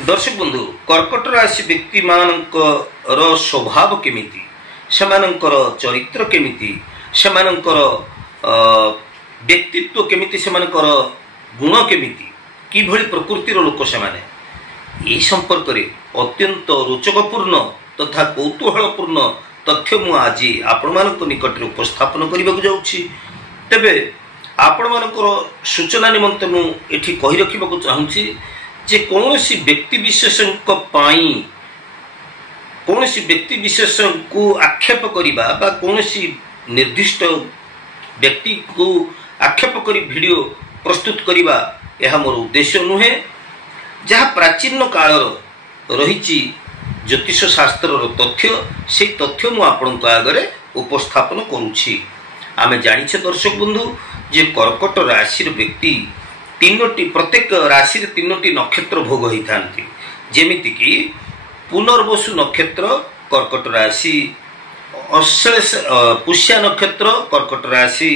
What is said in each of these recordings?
दर्शक बंधु कर्कट राशि व्यक्ति मानकर स्वभाव केमिति सेमानंकर चरित्र केमिति सेमानंकर व्यक्तित्व केमिति सेमानंकर गुण केमिति किभଳି प्रकृतिर लोक सेमाने ए संपर्क रे अत्यंत रोचकपूर्ण तथा कौतूहलपूर्ण तथ्य मु आज आपण मानक निकट रे उपस्थापन करबा जाउछि। तेबे आपण मानकर सूचना निमंते मु एठी कहि रखिबा को चाहूछि जे कौनसी व्यक्ति विशेष कौनसी व्यक्ति विशेष को आक्षेप करिबा बा कौनसी निर्दिष्ट व्यक्ति को आक्षेप करी वीडियो प्रस्तुत करिबा यह मोर उद्देश्य नुहे। जहाँ प्राचीन काल रही ज्योतिष शास्त्र तथ्य से तथ्य मु आपणक आगरे उपस्थापन करुछि। आमे जानिछे दर्शक बंधु जे कर्कट राशि व्यक्ति तीनोटी प्रत्येक राशि रे तीनोटी नक्षत्र भोग होता जेमिति कि पुनर्वसु नक्षत्र कर्कट राशि, अश्लेष पुष्या नक्षत्र कर्कट राशि,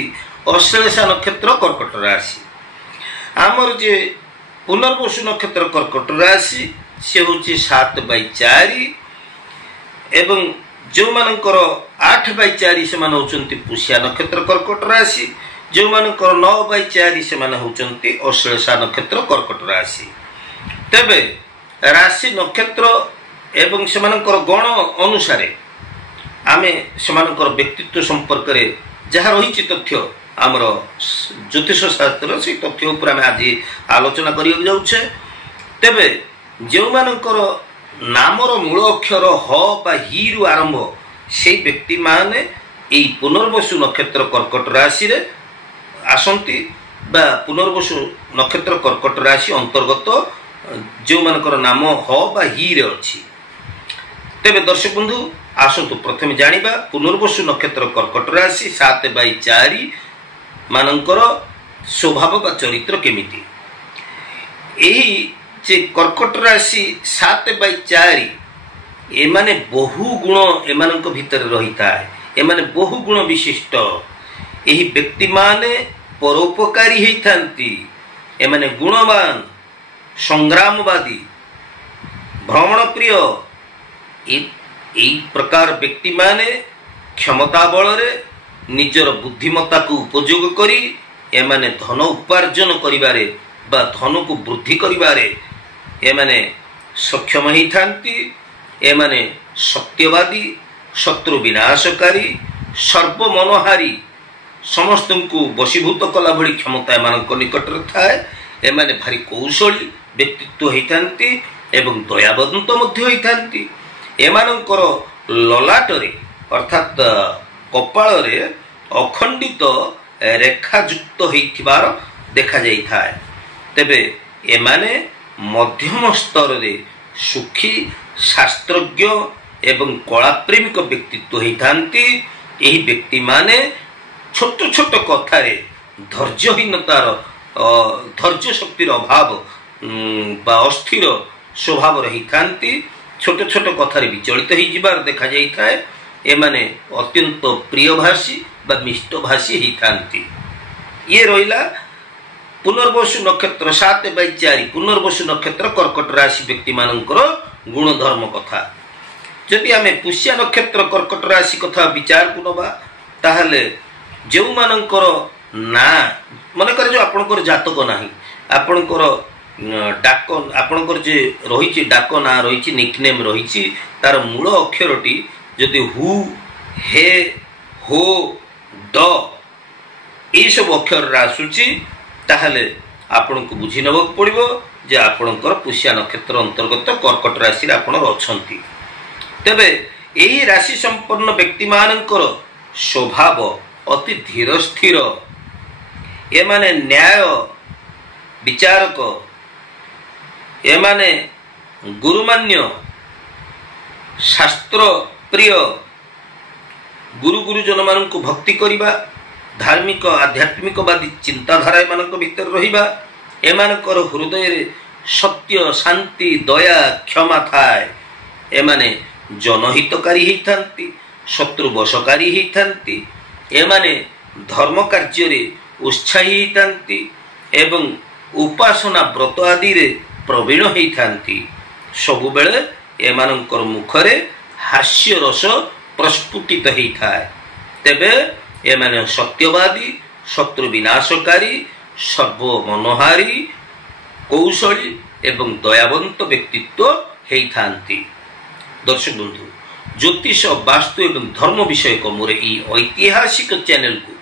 अश्लेषा नक्षत्र कर्कट राशि। आमर जे पुनर्वसु नक्षत्र कर्कट राशि से होची 7/4 एवं जो मानकर 8/4 से मान होचंती पुष्या नक्षत्र कर्कट राशि, जो मानकर 9/4 से मान होचंती अश्लेषा नक्षत्र कर्कट राशि। तबे राशि नक्षत्र एवं से मानकर गण अनुसारे आमे से मानकर व्यक्तित्व संपर्क रे जहाँ रही तथ्य आमर ज्योतिष शास्त्र से तथ्य उपर आमे आज आलोचना करिया जाउछे। तेबे जो मानकर नामर मूल अक्षर ह बा ही रु आरंभ से व्यक्ति माने एई पुनर्वसु नक्षत्र कर्कट राशि रे आसंती बा पुनर्वसु नक्षत्र कर्कट राशि अंतर्गत जो मानकर नाम ह बा ही रे अछि। तेबे दर्शक बंधु आसंतु प्रथमे जानिबा पुनर्वसु नक्षत्र कर्कट राशि 7/4 मानकर स्वभाव बा चरित्र केमिति। एही जे कर्कट राशि 7/4 एमाने बहु गुण एमानक भितर रहिता है, एमाने बहु गुण विशिष्ट एही व्यक्ति माने परोपकारी हेइथांती, एमाने गुणवान, संग्रामवादी, भ्रमण प्रिय एई प्रकार व्यक्ति माने क्षमता बल रे निजर बुद्धिमत्ता को उपयोग करी एमाने धन उपार्जन करिबारे बा धन को वृद्धि करिबारे एमाने सक्षम हेइथांती। एमाने सत्यवादी, शत्रु विनाशकारी, सर्वमनोहारी, समस्त को वशीभूत कला भली क्षमता एमानक निकट रे थाए। एमाने भारी कौशली व्यक्तित्व हेइथांती एवं दयावंत मध्य हेइथांती। एमानकर ललाटरे अर्थात कपाल रे अखंडित रेखायुक्त होइथिबार देखा जाई थाए। तेबे एमाने मध्यम स्तर रे सुखी, शास्त्रज्ञ एवं कलाप्रेमिक व्यक्तित्व होइथांती। एही व्यक्ति माने छोट छोट कथारे धैर्यहीनतार धैर्य शक्तिर अभाव बा अस्थिर स्वभाव रहिथांती। छोट छोट कथारे विचलित हो जिबार देखा जाई थाए। एमाने अत्यंत प्रियभाषी बा मिष्टभाषी होइथांती। ये रहिला पुनर्वसु नक्षत्र 7/4 पुनर्वसु नक्षत्र कर्कट राशि व्यक्ति मानकर गुणधर्म कथा। जदि आमे पुष्या नक्षत्र कर्कट राशि कथा विचार को नबा ताहले जो मानकर ना मन करे जो आपनकर जातक नाही, आपनकर डाक आपनकर जे रहिछि डाक ना रहिछि निकनेम रहिछि तार मूल अक्षरटी जदि हु, हे, हो, ड ए सब अक्षर आसुछि ताहले आपन को बुझी नबक पड़िबो जे आपनकर पुष्या नक्षत्र अंतर्गत कर्कट राशि रे आपन अछंती। तेबे एही राशि संपन्न व्यक्ति मानकर स्वभाव अति धीर स्थिर, एमाने न्याय विचारक, एमाने गुरुमान्य, शास्त्र प्रिय, गुरु गुरुजन मान को भक्ति करिबा, धार्मिक आध्यात्मिकवादी चिंताधारा एमानक भीतर रहिबा, एमानकर हृदय रे सत्य, शांति, दया, क्षमा थाए। एमाने जनहितकारी हेइथांती, शत्रु वशकारी हेइथांती। एमाने धर्म कार्य रे उत्साही हेइथांती एवं उपासना व्रत आदि रे प्रवीण हेइथांती। ସବୁବେଳେ ଏମାନଙ୍କର ମୁଖରେ ହାସ୍ୟ ରସ ପ୍ରସ୍ଫୁଟିତ ହେଇଥାଏ। ତେବେ ଏମାନେ ସତ୍ୟବାଦୀ, ଶତ୍ରୁ ବିନାଶକାରୀ, ସର୍ବମନୋହାରୀ, କୌଶଳୀ ଏବଂ ଦୟାବନ୍ତ ବ୍ୟକ୍ତିତ୍ୱ ହେଇଥାନ୍ତି। ଦର୍ଶକ ବନ୍ଧୁ, ଜ୍ୟୋତିଷ, ବାସ୍ତୁ ଏବଂ ଧର୍ମ ବିଷୟକ ମୋର ଏହି ଐତିହାସିକ ଚ୍ୟାନେଲକୁ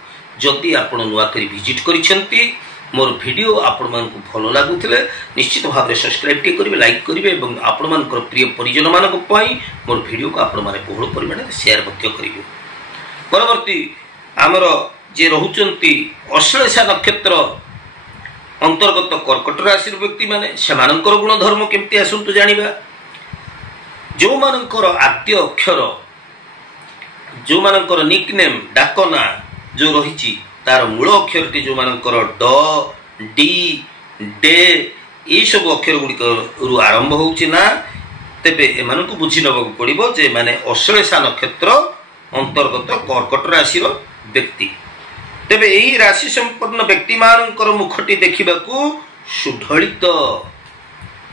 ଯଦି ଆପଣ ନୂଆକରି ଭିଜିଟ୍ କରିଛନ୍ତି, ମୋର ଭିଡ଼ିଓ ଆପଣମାନଙ୍କୁ ଭଲ ଲାଗୁଥିଲେ ନିଶ୍ଚିତ ଭାବରେ ସବସ୍କ୍ରାଇବ୍ ଟିକେ କରିବେ, ଲାଇକ୍ କରିବେ ଏବଂ ଆପଣମାନଙ୍କର ପ୍ରିୟ ପରିଜନମାନଙ୍କ ପାଇଁ ମୋର ଭିଡ଼ିଓକୁ ଆପଣମାନେ ବହୁଳ ପରିମାଣରେ ସେୟାର ମଧ୍ୟ କରିବେ। ପରବର୍ତ୍ତୀ ଆମର ଯିଏ ରହୁଛନ୍ତି ଅଶ୍ଳେଷା ନକ୍ଷତ୍ର ଅନ୍ତର୍ଗତ କର୍କଟ ରାଶିର ବ୍ୟକ୍ତିମାନେ, ସେମାନଙ୍କର ଗୁଣଧର୍ମ କେମିତି ଆସନ୍ତୁ ଜାଣିବା। ଯେଉଁମାନଙ୍କର ଆଦ୍ୟ ଅକ୍ଷର, ଯେଉଁମାନଙ୍କର ନିକନେମ୍ ଡାକ ନାଁ ଯେଉଁ ରହିଛି ତାର ମୂଳ ଅକ୍ଷରଟି ଯେଉଁମାନଙ୍କର ଡ, ଡି, ଡେ ଏଇସବୁ ଅକ୍ଷର ଗୁଡ଼ିକରୁ ଆରମ୍ଭ ହେଉଛି ନା, ତେବେ ଏମାନଙ୍କୁ ବୁଝି ନେବାକୁ ପଡ଼ିବ ଯେ ଏମାନେ ଅଶ୍ଳେଷା ନକ୍ଷତ୍ର ଅନ୍ତର୍ଗତ କର୍କଟ ରାଶିର ବ୍ୟକ୍ତି। ତେବେ ଏହି ରାଶି ସମ୍ପନ୍ନ ବ୍ୟକ୍ତିମାନଙ୍କର ମୁଖଟି ଦେଖିବାକୁ ସୁଢଳିତ।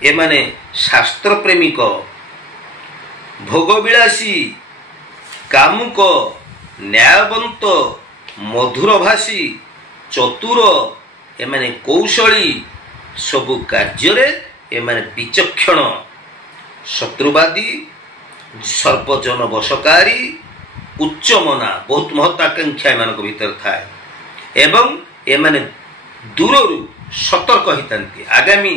ଏମାନେ ଶାସ୍ତ୍ର ପ୍ରେମିକ, ଭୋଗବିଳାସୀ, କାମୁକ, ନ୍ୟାୟବନ୍ତ, ମଧୁରଭାଷୀ, ଚତୁର, ଏମାନେ କୌଶଳୀ, ସବୁ କାର୍ଯ୍ୟରେ ଏମାନେ ବିଚକ୍ଷଣ, ଶତ୍ରୁବାଦୀ, ସର୍ବଜନ ବଶକାରୀ, ଉଚ୍ଚମନା, ବହୁତ ମହତ୍ୱାକାଂକ୍ଷା ଏମାନଙ୍କ ଭିତରେ ଥାଏ ଏବଂ ଏମାନେ ଦୂରରୁ ସତର୍କ ହେଇଥାନ୍ତି। ଆଗାମୀ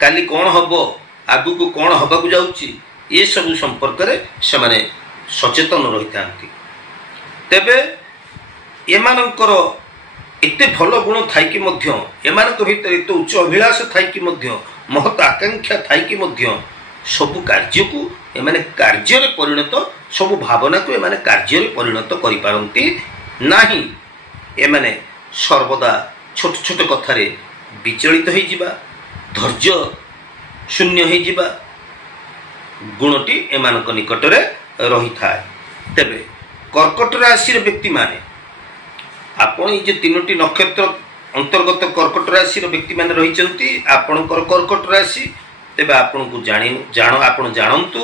କାଲି କ'ଣ ହବ, ଆଗକୁ କ'ଣ ହେବାକୁ ଯାଉଛି ଏସବୁ ସମ୍ପର୍କରେ ସେମାନେ ସଚେତନ ରହିଥାନ୍ତି। ତେବେ ଏମାନଙ୍କର ଏତେ ଭଲ ଗୁଣ ଥାଇକି ମଧ୍ୟ, ଏମାନଙ୍କ ଭିତରେ ଏତେ ଉଚ୍ଚ ଅଭିଳାଷ ଥାଇକି ମଧ୍ୟ, ମହତ୍ ଆକାଂକ୍ଷା ଥାଇକି ମଧ୍ୟ ସବୁ କାର୍ଯ୍ୟକୁ ଏମାନେ କାର୍ଯ୍ୟରେ ପରିଣତ, ସବୁ ଭାବନାକୁ ଏମାନେ କାର୍ଯ୍ୟରେ ପରିଣତ କରିପାରନ୍ତି ନାହିଁ। ଏମାନେ ସର୍ବଦା ଛୋଟ ଛୋଟ କଥାରେ ବିଚଳିତ ହେଇଯିବା, ଧୈର୍ଯ୍ୟ ଶୂନ୍ୟ ହେଇଯିବା ଗୁଣଟି ଏମାନଙ୍କ ନିକଟରେ ରହିଥାଏ। ତେବେ କର୍କଟ ରାଶିର ବ୍ୟକ୍ତିମାନେ, ଆପଣ ଏଇ ଯେ ତିନୋଟି ନକ୍ଷତ୍ର ଅନ୍ତର୍ଗତ କର୍କଟ ରାଶିର ବ୍ୟକ୍ତିମାନେ ରହିଛନ୍ତି, ଆପଣଙ୍କର କର୍କଟ ରାଶି, ତେବେ ଆପଣଙ୍କୁ ଆପଣ ଜାଣନ୍ତୁ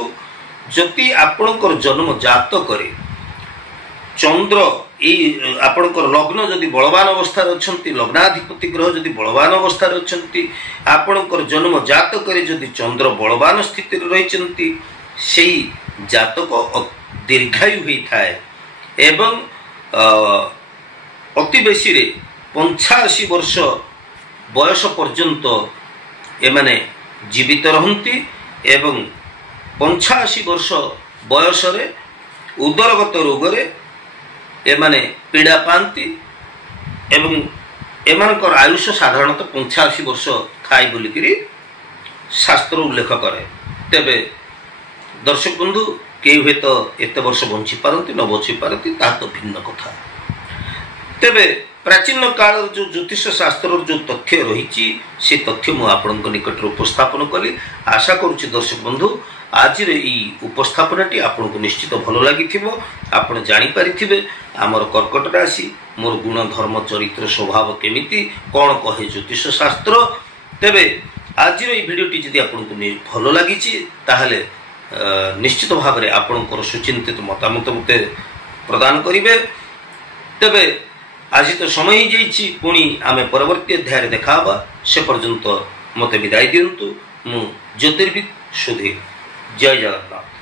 ଯଦି ଆପଣଙ୍କର ଜନ୍ମ ଜାତକରେ ଚନ୍ଦ୍ର ଏଇ ଆପଣଙ୍କର ଲଗ୍ନ ଯଦି ବଳବାନ ଅବସ୍ଥାରେ ଅଛନ୍ତି, ଲଗ୍ନାଧିପତି ଗ୍ରହ ଯଦି ବଳବାନ ଅବସ୍ଥାରେ ଅଛନ୍ତି, ଆପଣଙ୍କର ଜନ୍ମ ଜାତକରେ ଯଦି ଚନ୍ଦ୍ର ବଳବାନ ସ୍ଥିତିରେ ରହିଛନ୍ତି, ସେଇ ଜାତକ ଦୀର୍ଘାୟୁ ହୋଇଥାଏ ଏବଂ ଅତି ବେଶୀରେ 85 ବର୍ଷ ବୟସ ପର୍ଯ୍ୟନ୍ତ ଏମାନେ ଜୀବିତ ରହନ୍ତି ଏବଂ 85 ବର୍ଷ ବୟସରେ ଉଦରଗତ ରୋଗରେ ଏମାନେ ପୀଡ଼ା ପାଆନ୍ତି ଏବଂ ଏମାନଙ୍କର ଆୟୁଷ ସାଧାରଣତଃ 85 ବର୍ଷ ଥାଏ ବୋଲିକିରି ଶାସ୍ତ୍ର ଉଲ୍ଲେଖ କରେ। ତେବେ ଦର୍ଶକ ବନ୍ଧୁ, କେହି ହୁଏତ ଏତେ ବର୍ଷ ବଞ୍ଚିପାରନ୍ତି, ନ ବଞ୍ଚିପାରନ୍ତି, ତାହା ତ ଭିନ୍ନ କଥା। ତେବେ ପ୍ରାଚୀନ କାଳର ଯେଉଁ ଜ୍ୟୋତିଷ ଶାସ୍ତ୍ରର ଯେଉଁ ତଥ୍ୟ ରହିଛି ସେ ତଥ୍ୟ ମୁଁ ଆପଣଙ୍କ ନିକଟରେ ଉପସ୍ଥାପନ କଲି। ଆଶା କରୁଛି ଦର୍ଶକ ବନ୍ଧୁ ଆଜିର ଏହି ଉପସ୍ଥାପନାଟି ଆପଣଙ୍କୁ ନିଶ୍ଚିତ ଭଲ ଲାଗିଥିବ। ଆପଣ ଜାଣିପାରିଥିବେ ଆମର କର୍କଟ ରାଶି, ମୋର ଗୁଣ, ଧର୍ମ, ଚରିତ୍ର, ସ୍ୱଭାବ କେମିତି, କ'ଣ କହେ ଜ୍ୟୋତିଷ ଶାସ୍ତ୍ର। ତେବେ ଆଜିର ଏହି ଭିଡ଼ିଓଟି ଯଦି ଆପଣଙ୍କୁ ଭଲ ଲାଗିଛି ତାହେଲେ ନିଶ୍ଚିତ ଭାବରେ ଆପଣଙ୍କର ସୁଚିନ୍ତିତ ମତାମତ ମୋତେ ପ୍ରଦାନ କରିବେ। ତେବେ ଆଜି ତ ସମୟ ହେଇଯାଇଛି, ପୁଣି ଆମେ ପରବର୍ତ୍ତୀ ଅଧ୍ୟାୟରେ ଦେଖା ହେବା। ସେ ପର୍ଯ୍ୟନ୍ତ ମୋତେ ବିଦାୟ ଦିଅନ୍ତୁ। ମୁଁ ଜ୍ୟୋତିର୍ବିଦ ସୁଧୀର। ଜୟ ଜଗନ୍ନାଥ।